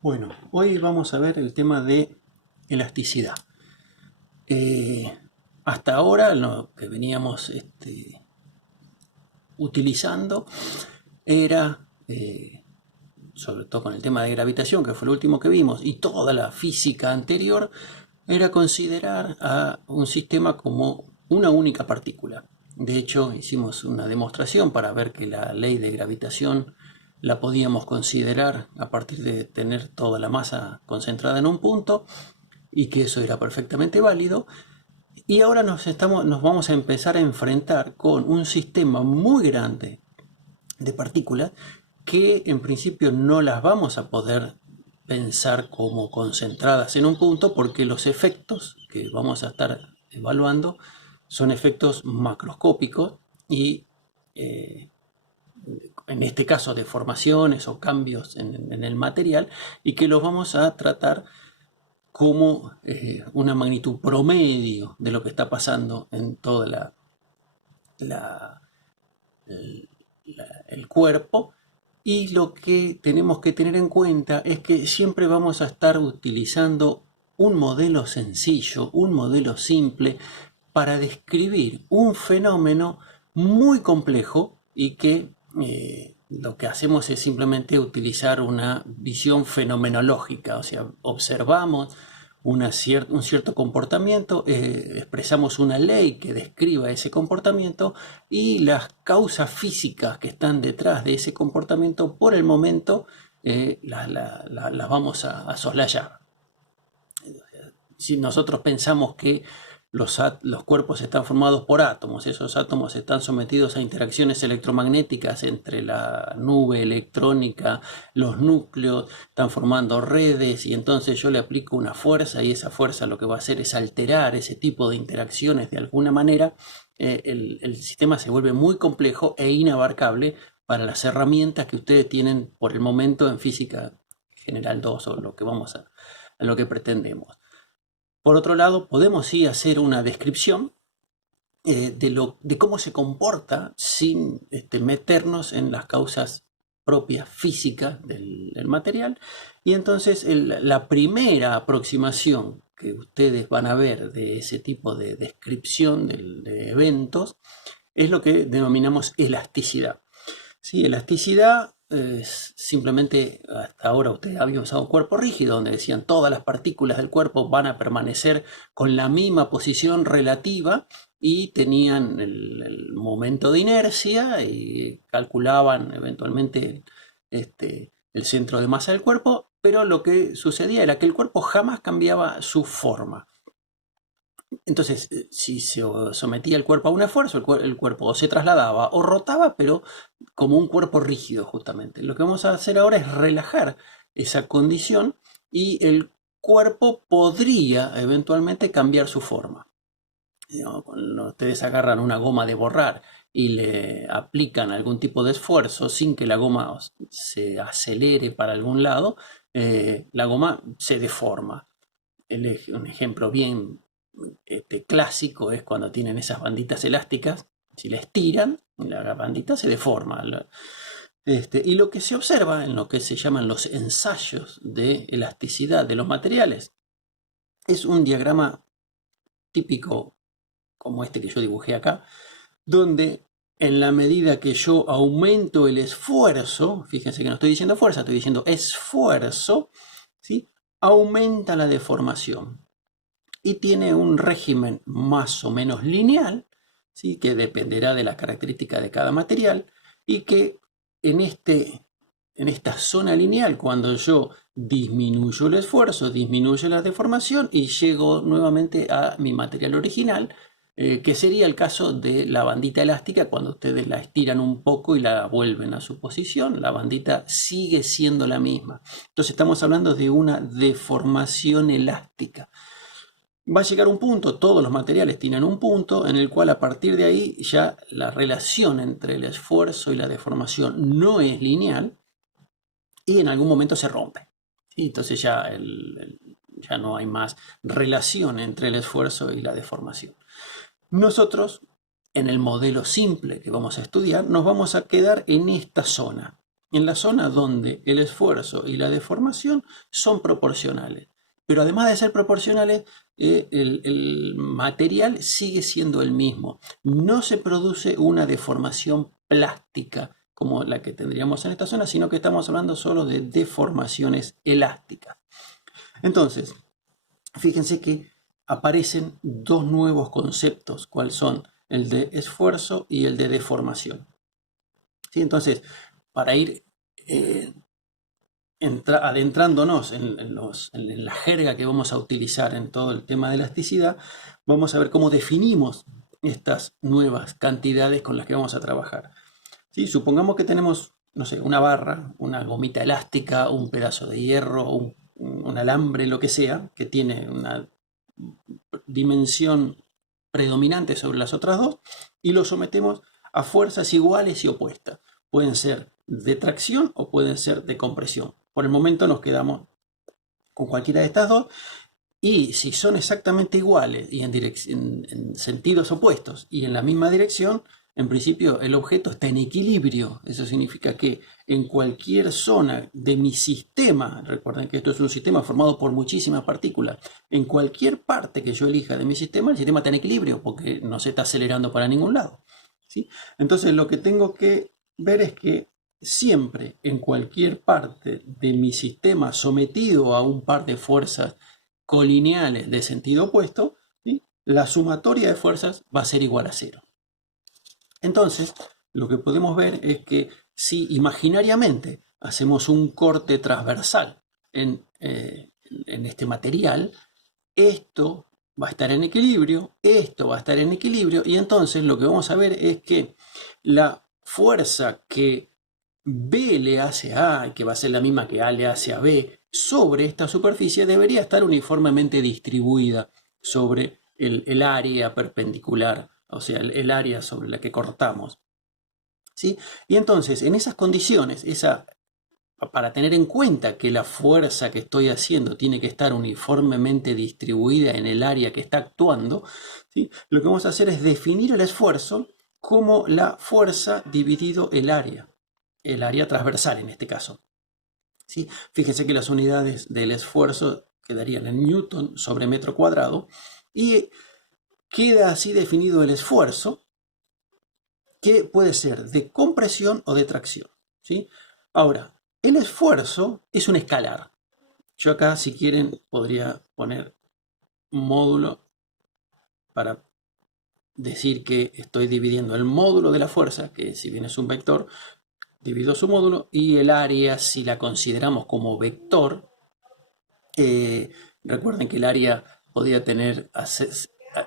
Bueno, hoy vamos a ver el tema de elasticidad. Eh, Hasta ahora lo que veníamos utilizando era, sobre todo con el tema de gravitación, que fue el último que vimos, y toda la física anterior, era considerar a un sistema como una única partícula. De hecho, hicimos una demostración para ver que la ley de gravitación la podíamos considerar a partir de tener toda la masa concentrada en un punto y que eso era perfectamente válido. Y ahora nos vamos a empezar a enfrentar con un sistema muy grande de partículas que en principio no las vamos a poder pensar como concentradas en un punto porque los efectos que vamos a estar evaluando son efectos macroscópicos y en este caso deformaciones o cambios en el material, y que los vamos a tratar como una magnitud promedio de lo que está pasando en toda la- el cuerpo. Y lo que tenemos que tener en cuenta es que siempre vamos a estar utilizando un modelo sencillo, un modelo simple, para describir un fenómeno muy complejo y que lo que hacemos es simplemente utilizar una visión fenomenológica, o sea, observamos un cierto comportamiento, expresamos una ley que describa ese comportamiento y las causas físicas que están detrás de ese comportamiento por el momento las vamos a soslayar. Si nosotros pensamos que los cuerpos están formados por átomos, esos átomos están sometidos a interacciones electromagnéticas entre la nube electrónica, los núcleos, están formando redes, y entonces yo le aplico una fuerza y esa fuerza lo que va a hacer es alterar ese tipo de interacciones de alguna manera. El sistema se vuelve muy complejo e inabarcable para las herramientas que ustedes tienen por el momento en física general 2 o lo que a lo que pretendemos. Por otro lado, podemos sí hacer una descripción de cómo se comporta sin meternos en las causas propias físicas del material. Y entonces la primera aproximación que ustedes van a ver de ese tipo de descripción de eventos es lo que denominamos elasticidad. Sí, elasticidad es simplemente, hasta ahora usted había usado cuerpo rígido, donde decían todas las partículas del cuerpo van a permanecer con la misma posición relativa y tenían el momento de inercia y calculaban eventualmente el centro de masa del cuerpo, pero lo que sucedía era que el cuerpo jamás cambiaba su forma. Entonces, si se sometía el cuerpo a un esfuerzo, el cuerpo o se trasladaba o rotaba, pero como un cuerpo rígido justamente. Lo que vamos a hacer ahora es relajar esa condición y el cuerpo podría eventualmente cambiar su forma. Cuando ustedes agarran una goma de borrar y le aplican algún tipo de esfuerzo sin que la goma se acelere para algún lado, la goma se deforma. Un ejemplo bien clásico es cuando tienen esas banditas elásticas, si les tiran, la bandita se deforma. Y lo que se observa en lo que se llaman los ensayos de elasticidad de los materiales es un diagrama típico como este que yo dibujé acá, donde en la medida que yo aumento el esfuerzo, fíjense que no estoy diciendo fuerza, estoy diciendo esfuerzo, ¿sí? Aumenta la deformación. Y tiene un régimen más o menos lineal, ¿sí? Que dependerá de la característica de cada material, y que en, en esta zona lineal, cuando yo disminuyo el esfuerzo, disminuye la deformación y llego nuevamente a mi material original, que sería el caso de la bandita elástica. Cuando ustedes la estiran un poco y la vuelven a su posición, la bandita sigue siendo la misma. Entonces estamos hablando de una deformación elástica. Va a llegar un punto, todos los materiales tienen un punto en el cual a partir de ahí ya la relación entre el esfuerzo y la deformación no es lineal y en algún momento se rompe. Y entonces ya no hay más relación entre el esfuerzo y la deformación. Nosotros, en el modelo simple que vamos a estudiar, nos vamos a quedar en esta zona. en la zona donde el esfuerzo y la deformación son proporcionales. Pero además de ser proporcionales, el material sigue siendo el mismo. No se produce una deformación plástica como la que tendríamos en esta zona, sino que estamos hablando solo de deformaciones elásticas. Entonces, fíjense que aparecen dos nuevos conceptos, ¿cuáles son? El de esfuerzo y el de deformación. ¿Sí? Entonces, para ir adentrándonos en la jerga que vamos a utilizar en todo el tema de elasticidad, vamos a ver cómo definimos estas nuevas cantidades con las que vamos a trabajar. ¿Sí? Supongamos que tenemos, no sé, una barra, una gomita elástica, un pedazo de hierro, un alambre, lo que sea, que tiene una dimensión predominante sobre las otras dos, y lo sometemos a fuerzas iguales y opuestas. Pueden ser de tracción o pueden ser de compresión. Por el momento nos quedamos con cualquiera de estas dos, y si son exactamente iguales y en sentidos opuestos y en la misma dirección, en principio el objeto está en equilibrio. Eso significa que en cualquier zona de mi sistema, recuerden que esto es un sistema formado por muchísimas partículas, en cualquier parte que yo elija de mi sistema, el sistema está en equilibrio porque no se está acelerando para ningún lado, ¿sí? Entonces lo que tengo que ver es que siempre en cualquier parte de mi sistema sometido a un par de fuerzas colineales de sentido opuesto, ¿sí?, la sumatoria de fuerzas va a ser igual a 0. Entonces, lo que podemos ver es que si imaginariamente hacemos un corte transversal en este material, esto va a estar en equilibrio, esto va a estar en equilibrio, y entonces lo que vamos a ver es que la fuerza que B le hace a A, que va a ser la misma que A le hace a B, sobre esta superficie debería estar uniformemente distribuida sobre el área perpendicular, o sea, el área sobre la que cortamos, ¿sí? Y entonces, en esas condiciones, para tener en cuenta que la fuerza que estoy haciendo tiene que estar uniformemente distribuida en el área que está actuando, ¿sí?, lo que vamos a hacer es definir el esfuerzo como la fuerza dividido el área transversal en este caso, ¿sí? Fíjense que las unidades del esfuerzo quedarían en newton sobre metro cuadrado, y queda así definido el esfuerzo, que puede ser de compresión o de tracción, ¿sí? Ahora, el esfuerzo es un escalar. Yo acá, si quieren, podría poner un módulo para decir que estoy dividiendo el módulo de la fuerza, que si bien es un vector, divido su módulo, y el área, si la consideramos como vector, recuerden que el área podía tener,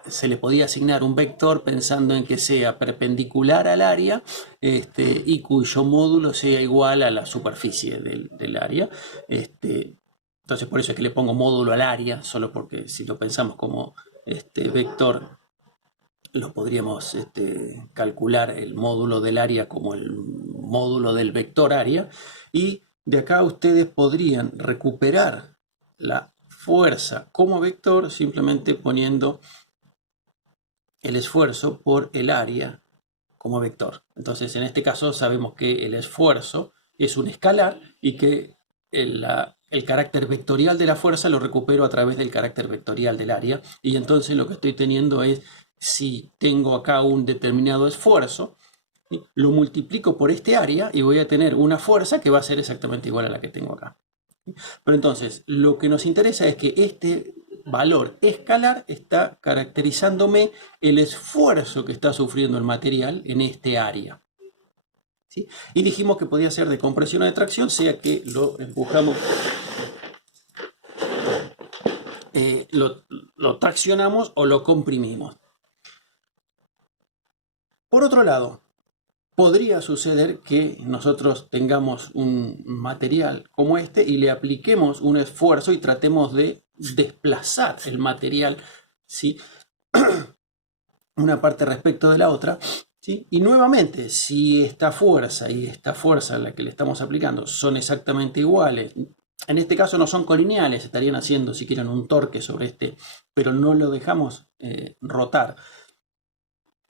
se le podía asignar un vector pensando en que sea perpendicular al área, y cuyo módulo sea igual a la superficie del área. Entonces por eso es que le pongo módulo al área, solo porque si lo pensamos como vector, lo podríamos calcular el módulo del área como el módulo del vector área, y de acá ustedes podrían recuperar la fuerza como vector simplemente poniendo el esfuerzo por el área como vector. Entonces, en este caso sabemos que el esfuerzo es un escalar y que el carácter vectorial de la fuerza lo recupero a través del carácter vectorial del área, y entonces lo que estoy teniendo es, si tengo acá un determinado esfuerzo, lo multiplico por este área y voy a tener una fuerza que va a ser exactamente igual a la que tengo acá. Pero entonces, lo que nos interesa es que este valor escalar está caracterizándome el esfuerzo que está sufriendo el material en este área, ¿sí? Y dijimos que podía ser de compresión o de tracción, sea que lo empujamos, lo traccionamos o lo comprimimos. Por otro lado, podría suceder que nosotros tengamos un material como este y le apliquemos un esfuerzo y tratemos de desplazar el material, ¿sí?, una parte respecto de la otra, ¿sí? Y nuevamente, si esta fuerza y esta fuerza a la que le estamos aplicando son exactamente iguales, en este caso no son colineales, estarían haciendo, si quieren, un torque sobre este, pero no lo dejamos rotar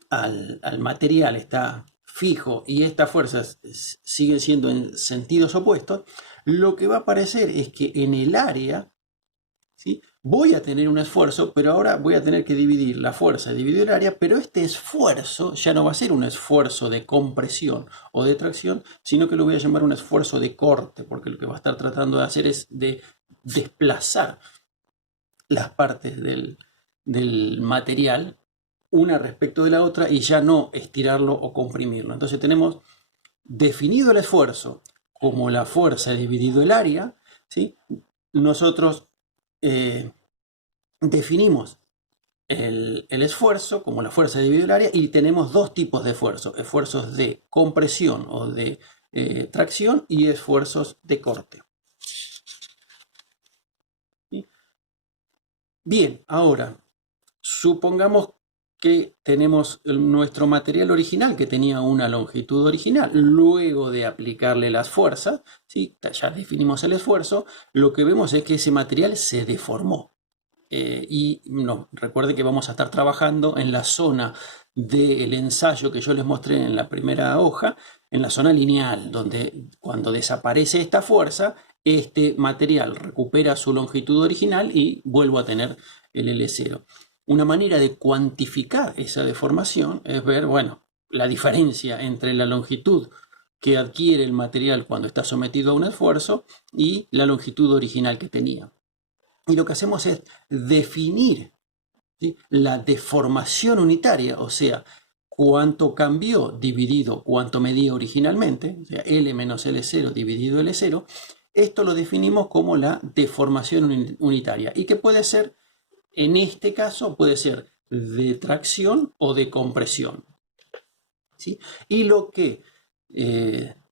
al material, está fijo y estas fuerzas siguen siendo en sentidos opuestos, lo que va a aparecer es que en el área, ¿sí?, voy a tener un esfuerzo, pero ahora voy a tener que dividir la fuerza, dividir el área, pero este esfuerzo ya no va a ser un esfuerzo de compresión o de tracción, sino que lo voy a llamar un esfuerzo de corte, porque lo que va a estar tratando de hacer es de desplazar las partes del material una respecto de la otra y ya no estirarlo o comprimirlo. Entonces tenemos definido el esfuerzo como la fuerza dividido el área, ¿sí? Nosotros definimos el esfuerzo como la fuerza dividido el área y tenemos dos tipos de esfuerzos: esfuerzos de compresión o de tracción y esfuerzos de corte. ¿Sí? Bien, ahora supongamos que tenemos nuestro material original que tenía una longitud original. Luego de aplicarle las fuerzas, ¿sí?, ya definimos el esfuerzo, lo que vemos es que ese material se deformó. Y no, recuerden que vamos a estar trabajando en la zona del ensayo que yo les mostré en la primera hoja, en la zona lineal, donde cuando desaparece esta fuerza, este material recupera su longitud original y vuelvo a tener el L0. Una manera de cuantificar esa deformación es ver, bueno, la diferencia entre la longitud que adquiere el material cuando está sometido a un esfuerzo y la longitud original que tenía. Y lo que hacemos es definir, ¿sí?, la deformación unitaria, o sea, cuánto cambió dividido cuánto medía originalmente, o sea, L menos L0 dividido L0. Esto lo definimos como la deformación unitaria y que puede ser, en este caso, puede ser de tracción o de compresión, ¿sí? Y lo que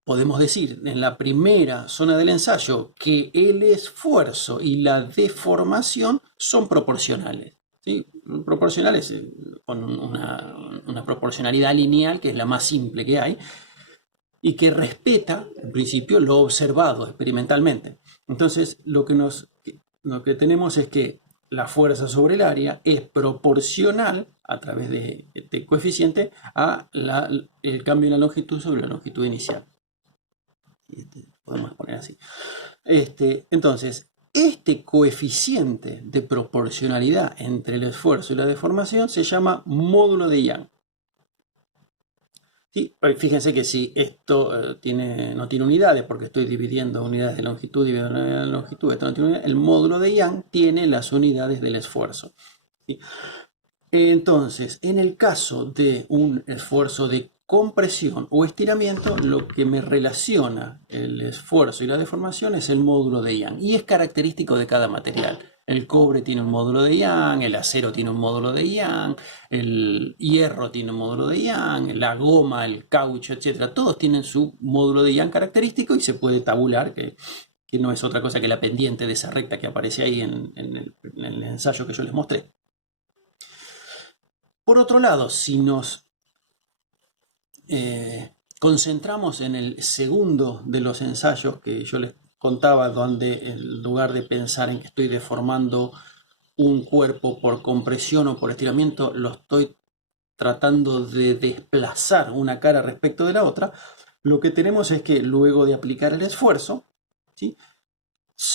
podemos decir en la primera zona del ensayo, que el esfuerzo y la deformación son proporcionales, ¿sí? Proporcionales con una proporcionalidad lineal que es la más simple que hay y que respeta, en principio, lo observado experimentalmente. Entonces, lo que tenemos es que la fuerza sobre el área es proporcional a través de este coeficiente a el cambio en la longitud sobre la longitud inicial. Podemos poner así. Entonces, este coeficiente de proporcionalidad entre el esfuerzo y la deformación se llama módulo de Young. ¿Sí? Fíjense que si esto no tiene unidades, porque estoy dividiendo unidades de longitud, dividiendo unidades de longitud, esto no tiene unidades, el módulo de Young tiene las unidades del esfuerzo. ¿Sí? Entonces, en el caso de un esfuerzo de compresión o estiramiento, lo que me relaciona el esfuerzo y la deformación es el módulo de Young, y es característico de cada material. El cobre tiene un módulo de Young, el acero tiene un módulo de Young, el hierro tiene un módulo de Young, la goma, el caucho, etc. Todos tienen su módulo de Young característico y se puede tabular, que no es otra cosa que la pendiente de esa recta que aparece ahí en el ensayo que yo les mostré. Por otro lado, si nos concentramos en el segundo de los ensayos que yo les contaba, donde en lugar de pensar en que estoy deformando un cuerpo por compresión o por estiramiento, lo estoy tratando de desplazar una cara respecto de la otra, lo que tenemos es que luego de aplicar el esfuerzo, ¿sí?,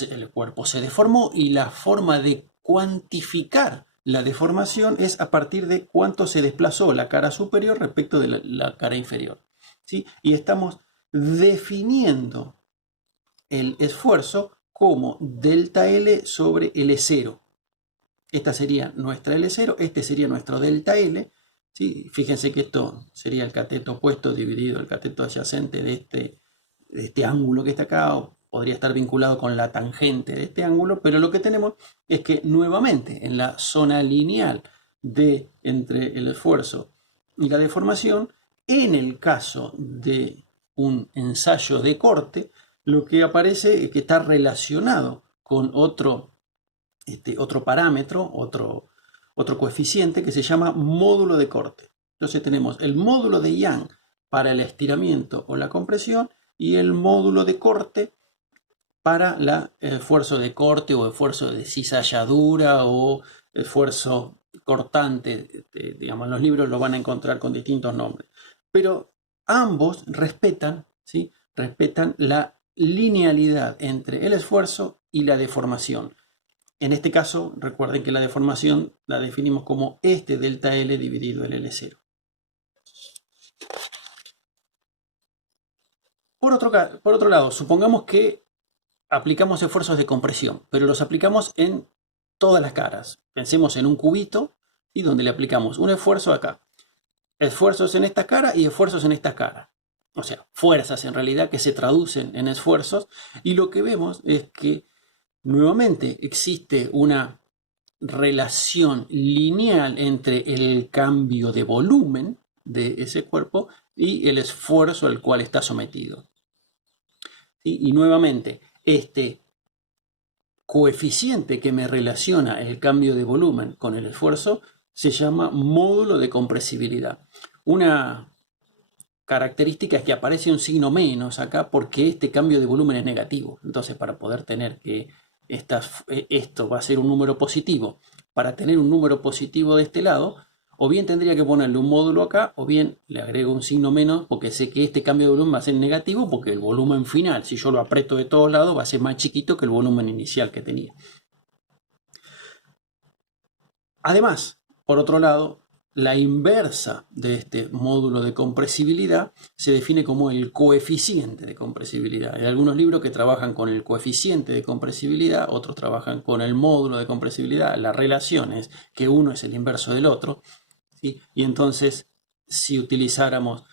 el cuerpo se deformó y la forma de cuantificar la deformación es a partir de cuánto se desplazó la cara superior respecto de la cara inferior, ¿sí? Y estamos definiendo el esfuerzo como delta L sobre L0. Esta sería nuestra L0, este sería nuestro delta L, ¿sí? Fíjense que esto sería el cateto opuesto dividido el cateto adyacente de este ángulo que está acá, o podría estar vinculado con la tangente de este ángulo, pero lo que tenemos es que nuevamente en la zona lineal entre el esfuerzo y la deformación, en el caso de un ensayo de corte, lo que aparece es que está relacionado con otro parámetro, otro coeficiente que se llama módulo de corte. Entonces tenemos el módulo de Young para el estiramiento o la compresión y el módulo de corte para el esfuerzo de corte o esfuerzo de cizalladura o esfuerzo cortante. Digamos, en los libros lo van a encontrar con distintos nombres. Pero ambos respetan, ¿sí? Respetan la linealidad entre el esfuerzo y la deformación. En este caso, recuerden que la deformación la definimos como este delta L dividido el L0. Por otro lado, supongamos que aplicamos esfuerzos de compresión, pero los aplicamos en todas las caras. Pensemos en un cubito y donde le aplicamos un esfuerzo acá. Esfuerzos en esta cara y esfuerzos en esta cara. O sea, fuerzas en realidad que se traducen en esfuerzos. Y lo que vemos es que nuevamente existe una relación lineal entre el cambio de volumen de ese cuerpo y el esfuerzo al cual está sometido. ¿Sí? Y nuevamente, este coeficiente que me relaciona el cambio de volumen con el esfuerzo se llama módulo de compresibilidad. Una característica es que aparece un signo menos acá porque este cambio de volumen es negativo. Entonces, para poder tener que esto va a ser un número positivo, para tener un número positivo de este lado, o bien tendría que ponerle un módulo acá, o bien le agrego un signo menos porque sé que este cambio de volumen va a ser negativo porque el volumen final, si yo lo aprieto de todos lados, va a ser más chiquito que el volumen inicial que tenía. Además, por otro lado, la inversa de este módulo de compresibilidad se define como el coeficiente de compresibilidad. Hay algunos libros que trabajan con el coeficiente de compresibilidad, otros trabajan con el módulo de compresibilidad. La relación es que uno es el inverso del otro, ¿sí? Y entonces, si utilizáramos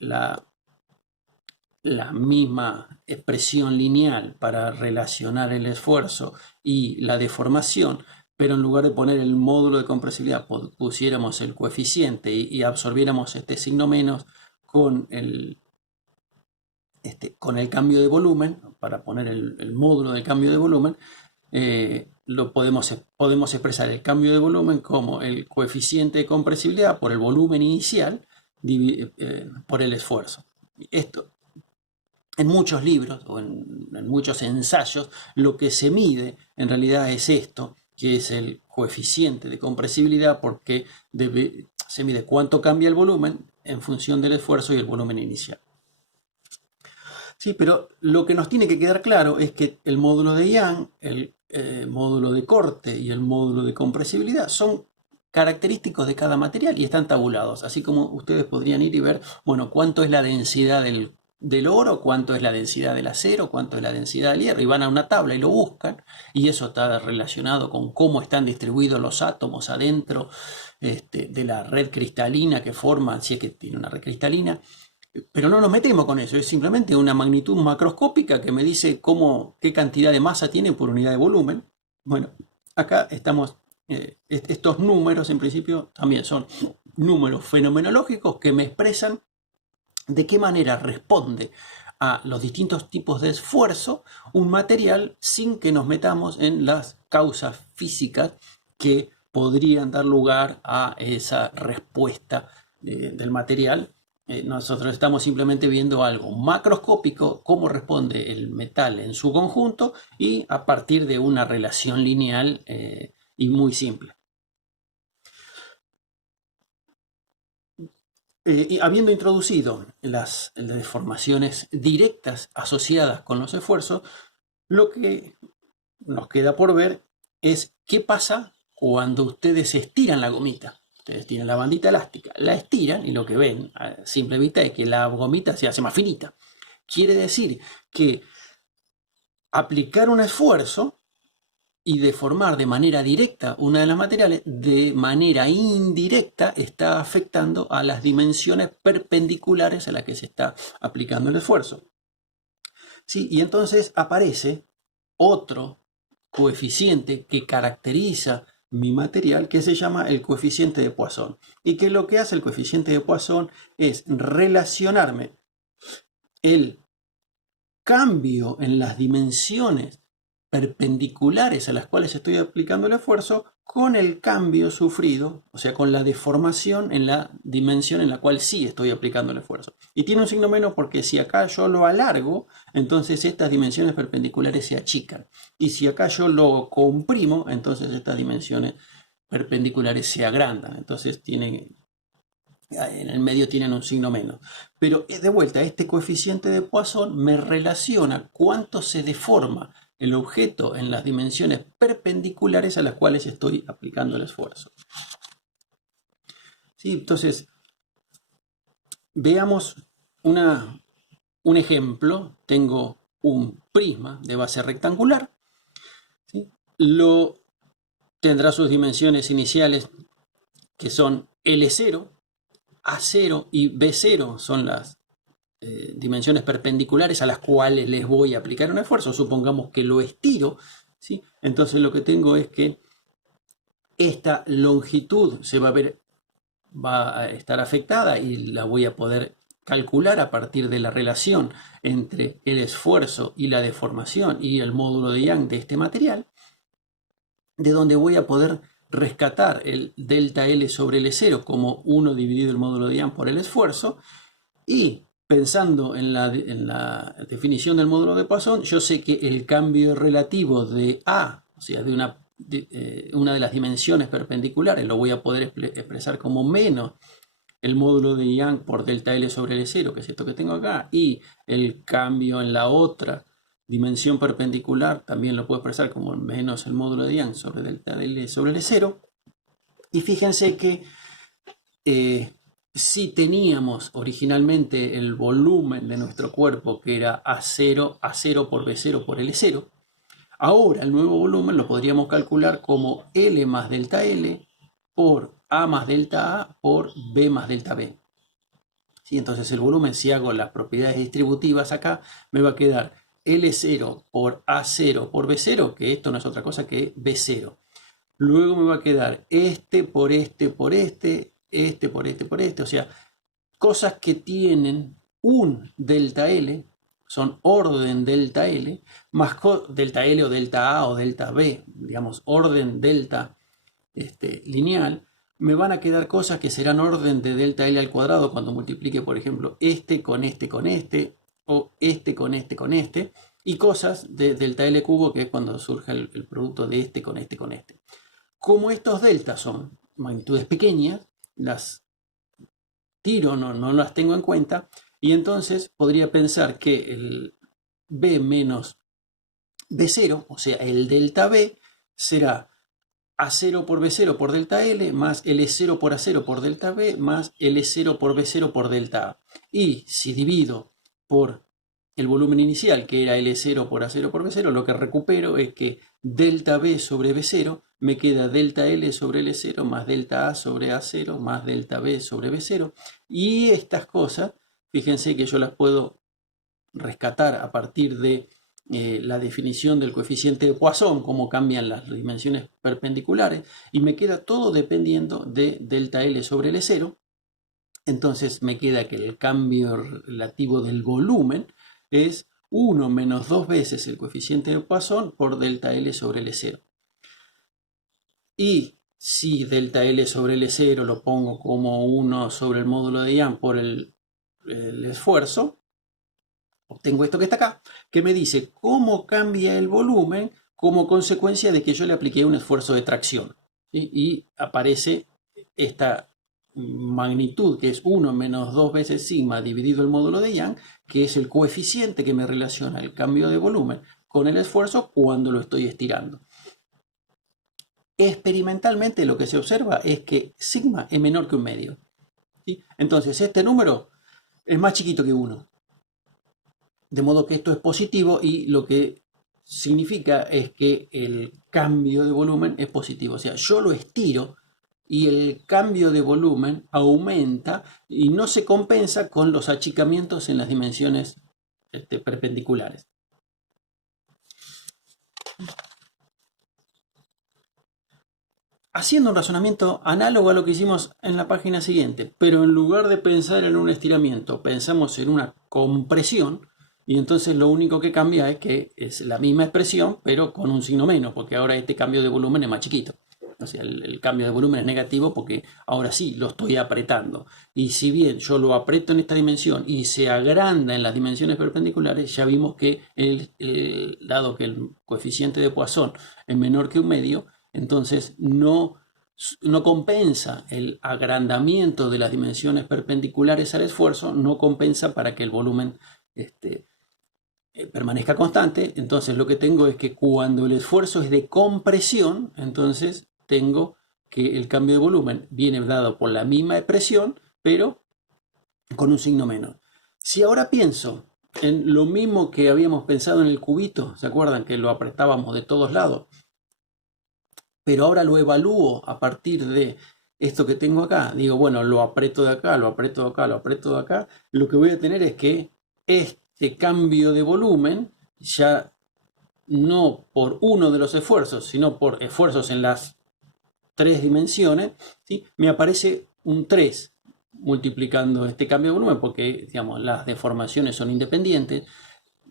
la misma expresión lineal para relacionar el esfuerzo y la deformación, pero en lugar de poner el módulo de compresibilidad pusiéramos el coeficiente y absorbiéramos este signo menos con el cambio de volumen, para poner el módulo del cambio de volumen, podemos expresar el cambio de volumen como el coeficiente de compresibilidad por el volumen inicial por el esfuerzo. Esto, en muchos libros o en muchos ensayos, lo que se mide en realidad es esto, que es el coeficiente de compresibilidad, porque se mide cuánto cambia el volumen en función del esfuerzo y el volumen inicial. Sí, pero lo que nos tiene que quedar claro es que el módulo de Young, el módulo de corte y el módulo de compresibilidad son característicos de cada material y están tabulados, así como ustedes podrían ir y ver, bueno, cuánto es la densidad del oro, cuánto es la densidad del acero, cuánto es la densidad del hierro, y van a una tabla y lo buscan, y eso está relacionado con cómo están distribuidos los átomos adentro de la red cristalina que forman, si es que tiene una red cristalina. Pero no nos metemos con eso, es simplemente una magnitud macroscópica que me dice qué cantidad de masa tiene por unidad de volumen. Bueno, acá estamos, estos números en principio también son números fenomenológicos que me expresan de qué manera responde a los distintos tipos de esfuerzo un material sin que nos metamos en las causas físicas que podrían dar lugar a esa respuesta del material. Nosotros estamos simplemente viendo algo macroscópico, cómo responde el metal en su conjunto y a partir de una relación lineal y muy simple. Y habiendo introducido las deformaciones directas asociadas con los esfuerzos, lo que nos queda por ver es qué pasa cuando ustedes estiran la gomita. Ustedes tienen la bandita elástica, la estiran y lo que ven a simple vista es que la gomita se hace más finita. Quiere decir que aplicar un esfuerzo y deformar de manera directa una de las materiales, de manera indirecta está afectando a las dimensiones perpendiculares a las que se está aplicando el esfuerzo. ¿Sí? Y entonces aparece otro coeficiente que caracteriza mi material, que se llama el coeficiente de Poisson. Y que lo que hace el coeficiente de Poisson es relacionarme el cambio en las dimensiones perpendiculares a las cuales estoy aplicando el esfuerzo con el cambio sufrido, o sea, con la deformación en la dimensión en la cual sí estoy aplicando el esfuerzo. Y tiene un signo menos porque si acá yo lo alargo, entonces estas dimensiones perpendiculares se achican. Y si acá yo lo comprimo, entonces estas dimensiones perpendiculares se agrandan. Entonces tiene En el medio tienen un signo menos. Pero de vuelta, este coeficiente de Poisson me relaciona cuánto se deforma el objeto en las dimensiones perpendiculares a las cuales estoy aplicando el esfuerzo. ¿Sí? Entonces, veamos un ejemplo. Tengo un prisma de base rectangular. ¿Sí? Tendrá sus dimensiones iniciales, que son L0, A0 y B0 son las dimensiones perpendiculares a las cuales les voy a aplicar un esfuerzo. Supongamos que lo estiro, ¿sí? Entonces lo que tengo es que esta longitud va a estar afectada y la voy a poder calcular a partir de la relación entre el esfuerzo y la deformación y el módulo de Young de este material, de donde voy a poder rescatar el delta L sobre L0 como 1 dividido el módulo de Young por el esfuerzo. Y pensando en la definición del módulo de Poisson, yo sé que el cambio relativo de A, o sea, de una de las dimensiones perpendiculares, lo voy a poder expresar como menos el módulo de Young por delta L sobre L0, que es esto que tengo acá, y el cambio en la otra dimensión perpendicular también lo puedo expresar como menos el módulo de Young sobre delta L sobre L0. Y fíjense que si teníamos originalmente el volumen de nuestro cuerpo, que era A0 por B0 por L0, ahora el nuevo volumen lo podríamos calcular como L más delta L por A más delta A por B más delta B. ¿Sí? Entonces el volumen, si hago las propiedades distributivas acá, me va a quedar L0 por A0 por B0, que esto no es otra cosa que B0. Luego me va a quedar este por este por este por este por este, o sea, cosas que tienen un delta L, son orden delta L, más delta L o delta A o delta B, digamos, orden delta lineal, me van a quedar cosas que serán orden de delta L al cuadrado cuando multiplique, por ejemplo, este con este con este, o este con este con este, y cosas de delta L cubo, que es cuando surge el producto de este con este con este. Como estos deltas son magnitudes pequeñas, las tiro, no las tengo en cuenta, y entonces podría pensar que el B menos B0, o sea, el delta B, será A0 por B0 por delta L, más L0 por A0 por delta B, más L0 por B0 por delta A. Y si divido por el volumen inicial, que era L0 por A0 por B0, lo que recupero es que delta B sobre B0 me queda delta L sobre L0 más delta A sobre A0 más delta B sobre B0. Y estas cosas, fíjense que yo las puedo rescatar a partir de la definición del coeficiente de Poisson, cómo cambian las dimensiones perpendiculares, y me queda todo dependiendo de delta L sobre L0. Entonces me queda que el cambio relativo del volumen es 1 menos 2 veces el coeficiente de Poisson por delta L sobre L0. Y si delta L sobre L0 lo pongo como 1 sobre el módulo de Young por el esfuerzo, obtengo esto que está acá, que me dice cómo cambia el volumen como consecuencia de que yo le apliqué un esfuerzo de tracción. ¿Sí? Y aparece esta magnitud, que es 1 menos 2 veces sigma dividido el módulo de Young, que es el coeficiente que me relaciona el cambio de volumen con el esfuerzo cuando lo estoy estirando. Experimentalmente lo que se observa es que sigma es menor que un medio. ¿Sí? Entonces este número es más chiquito que 1. De modo que esto es positivo y lo que significa es que el cambio de volumen es positivo. O sea, yo lo estiro y el cambio de volumen aumenta y no se compensa con los achicamientos en las dimensiones perpendiculares. Haciendo un razonamiento análogo a lo que hicimos en la página siguiente, pero en lugar de pensar en un estiramiento, pensamos en una compresión, y entonces lo único que cambia es que es la misma expresión, pero con un signo menos, porque ahora este cambio de volumen es más chiquito. O sea, el cambio de volumen es negativo porque ahora sí lo estoy apretando. Y si bien yo lo aprieto en esta dimensión y se agranda en las dimensiones perpendiculares, ya vimos que dado que el coeficiente de Poisson es menor que un medio, entonces no no compensa el agrandamiento de las dimensiones perpendiculares al esfuerzo, no compensa para que el volumen permanezca constante. Entonces lo que tengo es que cuando el esfuerzo es de compresión, entonces tengo que el cambio de volumen viene dado por la misma presión, pero con un signo menor. Si ahora pienso en lo mismo que habíamos pensado en el cubito, ¿se acuerdan que lo apretábamos de todos lados? Pero ahora lo evalúo a partir de esto que tengo acá. Digo, bueno, lo aprieto de acá, lo aprieto de acá, lo aprieto de acá. Lo que voy a tener es que este cambio de volumen, ya no por uno de los esfuerzos, sino por esfuerzos en las tres dimensiones, ¿sí? Me aparece un 3 multiplicando este cambio de volumen, porque digamos, las deformaciones son independientes.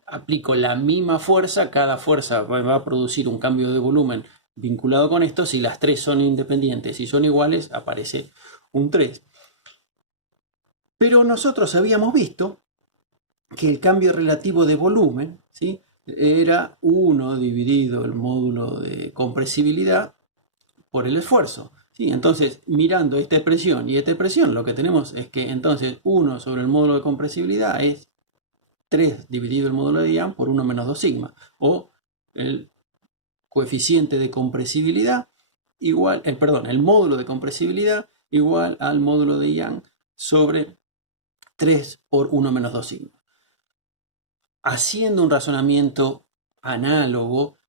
Aplico la misma fuerza, cada fuerza va a producir un cambio de volumen vinculado con esto. Si las tres son independientes y son iguales, aparece un 3. Pero nosotros habíamos visto que el cambio relativo de volumen, ¿sí?, era 1 dividido el módulo de compresibilidad por el esfuerzo. ¿Sí? Entonces, mirando esta expresión y esta expresión, lo que tenemos es que entonces 1 sobre el módulo de compresibilidad es 3 dividido el módulo de Young por 1 menos 2 sigma, o el coeficiente de compresibilidad igual, el módulo de compresibilidad igual al módulo de Young sobre 3 por 1 menos 2 sigma. Haciendo un razonamiento análogo,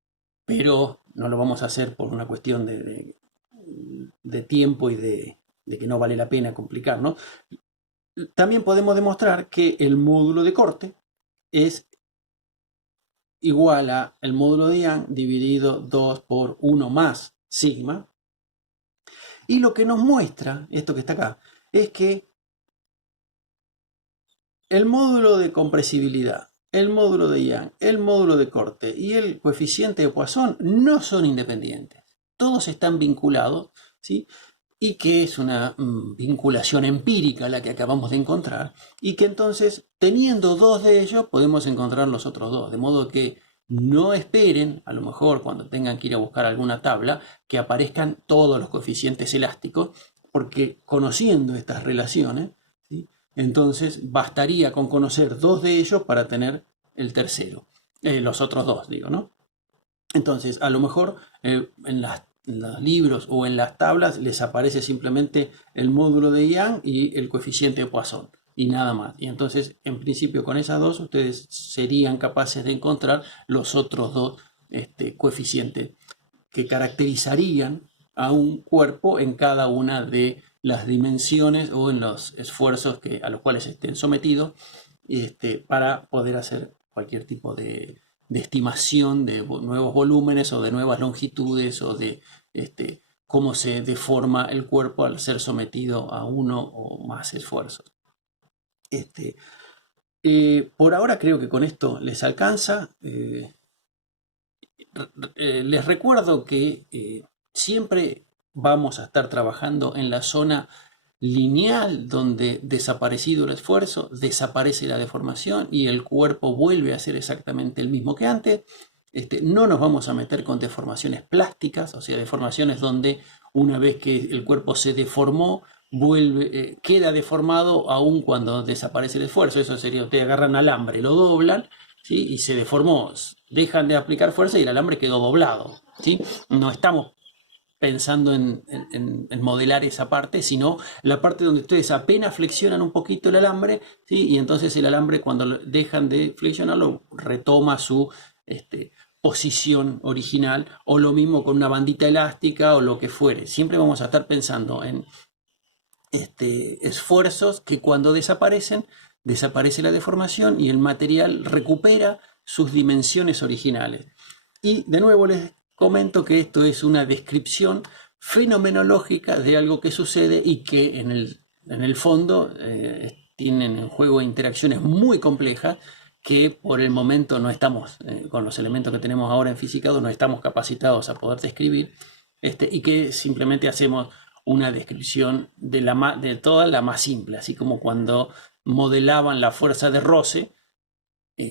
pero no lo vamos a hacer por una cuestión de tiempo y de que no vale la pena complicar, ¿no? También podemos demostrar que el módulo de corte es igual a el módulo de Young dividido 2 por 1 más sigma. Y lo que nos muestra, esto que está acá, es que el módulo de compresibilidad, el módulo de Young, el módulo de corte y el coeficiente de Poisson no son independientes. Todos están vinculados, ¿sí? Y que es una vinculación empírica la que acabamos de encontrar, y que entonces, teniendo dos de ellos, podemos encontrar los otros dos, de modo que no esperen, a lo mejor cuando tengan que ir a buscar alguna tabla, que aparezcan todos los coeficientes elásticos, porque conociendo estas relaciones, ¿sí?, entonces bastaría con conocer dos de ellos para tener el tercero, los otros dos, digo, ¿no? Entonces, a lo mejor en los libros o en las tablas les aparece simplemente el módulo de Young y el coeficiente de Poisson y nada más. Y entonces, en principio, con esas dos ustedes serían capaces de encontrar los otros dos coeficientes que caracterizarían a un cuerpo en cada una de las dimensiones o en los esfuerzos a los cuales estén sometidos, para poder hacer cualquier tipo de estimación de nuevos volúmenes o de nuevas longitudes o de cómo se deforma el cuerpo al ser sometido a uno o más esfuerzos. Por ahora creo que con esto les alcanza. Les recuerdo que siempre vamos a estar trabajando en la zona lineal, donde desaparecido el esfuerzo, desaparece la deformación y el cuerpo vuelve a ser exactamente el mismo que antes. No nos vamos a meter con deformaciones plásticas, o sea, deformaciones donde una vez que el cuerpo se deformó, queda deformado aún cuando desaparece el esfuerzo. Eso sería, ustedes agarran alambre, lo doblan, ¿sí?, y se deformó, dejan de aplicar fuerza y el alambre quedó doblado, ¿sí? No estamos pensando en modelar esa parte, sino la parte donde ustedes apenas flexionan un poquito el alambre, ¿sí?, y entonces el alambre, cuando dejan de flexionarlo, retoma su posición original, o lo mismo con una bandita elástica o lo que fuere. Siempre vamos a estar pensando en esfuerzos que cuando desaparecen, desaparece la deformación y el material recupera sus dimensiones originales. Y de nuevo les comento que esto es una descripción fenomenológica de algo que sucede y que en el fondo tienen en juego interacciones muy complejas que por el momento no estamos, con los elementos que tenemos ahora en Física 2, no estamos capacitados a poder describir, y que simplemente hacemos una descripción de toda la más simple, así como cuando modelaban la fuerza de roce,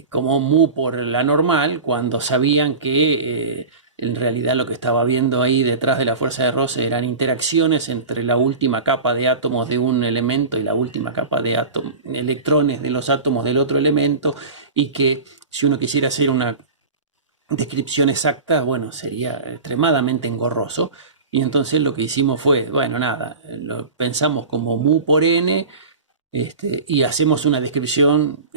como mu por la normal, cuando sabían que En realidad lo que estaba viendo ahí detrás de la fuerza de roce eran interacciones entre la última capa de átomos de un elemento y la última capa de electrones de los átomos del otro elemento, y que si uno quisiera hacer una descripción exacta, bueno, sería extremadamente engorroso. Y entonces lo que hicimos fue, bueno, nada, lo pensamos como mu por n, y hacemos una descripción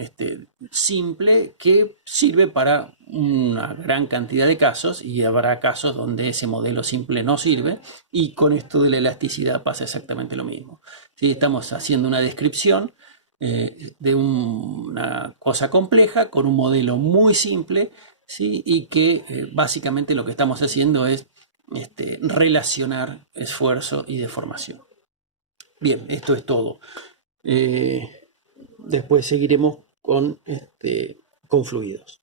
simple que sirve para una gran cantidad de casos, y habrá casos donde ese modelo simple no sirve, y con esto de la elasticidad pasa exactamente lo mismo. ¿Sí? Estamos haciendo una descripción de una cosa compleja con un modelo muy simple, ¿sí? Y que básicamente lo que estamos haciendo es relacionar esfuerzo y deformación. Bien, esto es todo. Después seguiremos con fluidos.